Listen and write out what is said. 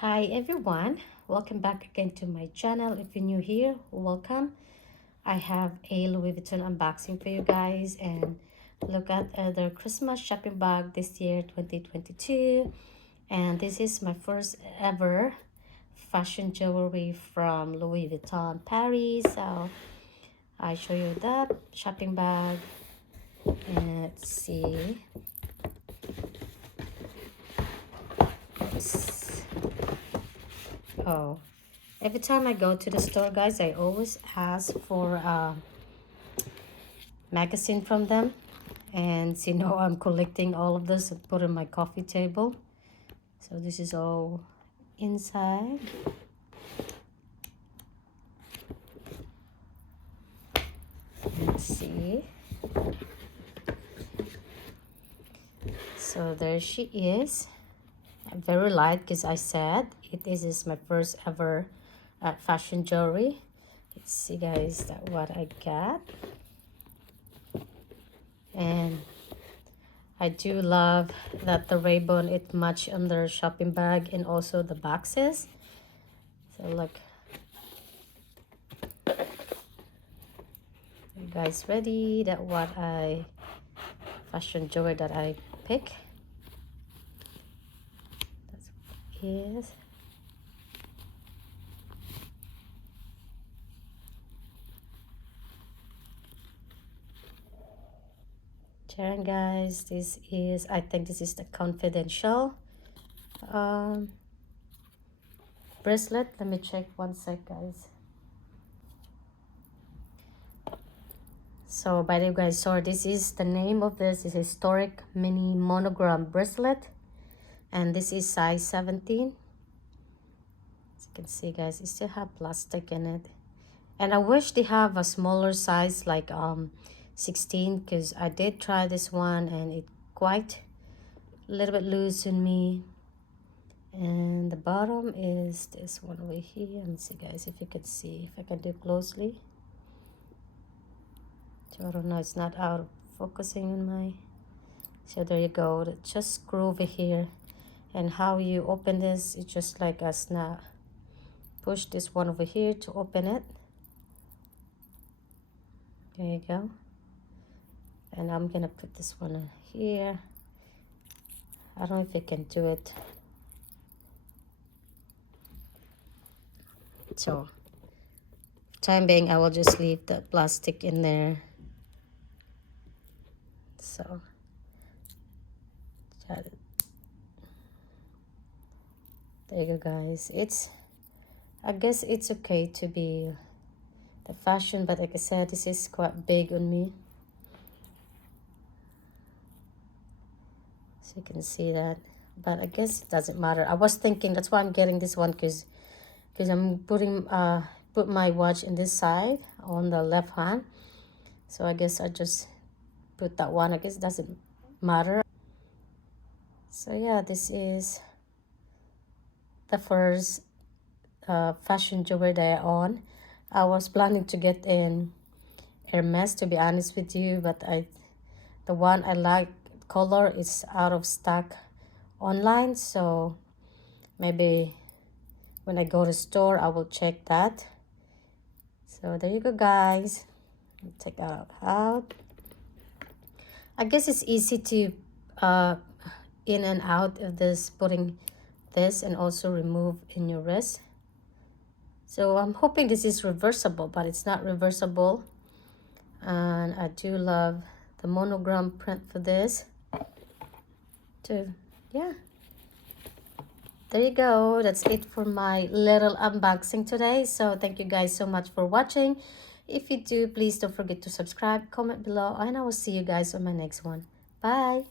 Hi everyone, welcome back again to my channel. If you're new here, welcome. I have a Louis Vuitton unboxing for you guys, and look at their Christmas shopping bag this year 2022. And this is my first ever fashion jewelry from Louis Vuitton Paris. So I show you the shopping bag, and let's see. Oh, every time I go to the store, guys, I always ask for a magazine from them. And you know, I'm collecting all of this and put on my coffee table. So this is all inside. Let's see. So there she is. Very light, because I said this is my first ever fashion jewelry. Let's see, guys, that what I got. And I do love that the ribbon it match on their shopping bag and also the boxes. So look, you guys ready? That what I fashion jewelry that I pick. That's what it is. Sharon, guys, this is, I think this is the confidential bracelet. Let me check one sec, guys. So by the way, guys, sorry, this is the name of this is historic mini monogram bracelet, and this is size 17. As you can see, guys, it still have plastic in it, and I wish they have a smaller size like 16, because I did try this one and it quite a little bit loose on me. And the bottom is this one over here. Let me see, guys, if you could see, if I can do closely. So I don't know, it's not out of focusing on my, so there you go. Just screw over here, and how you open this, it's just like a snap. Push this one over here to open it. There you go. And I'm gonna put this one in here. I don't know if you can do it. So time being, I will just leave the plastic in there. So there you go, guys. I guess it's okay to be the fashion, but like I said, this is quite big on me. So you can see that, but I guess it doesn't matter. I was thinking that's why I'm getting this one, because I'm putting put my watch in this side on the left hand. So I guess I just put that one. I guess it doesn't matter. So yeah, this is the first fashion jewelry that I own. I was planning to get in Hermes, to be honest with you, but the one I like color is out of stock online, so maybe when I go to store I will check that. So there you go, guys. Take out. I guess it's easy to in and out of this, putting this and also remove in your wrist. So I'm hoping this is reversible, but it's not reversible. And I do love the monogram print for this too. Yeah, there you go. That's it for my little unboxing today. So thank you guys so much for watching. If you do, please don't forget to subscribe, comment below, and I will see you guys on my next one. Bye.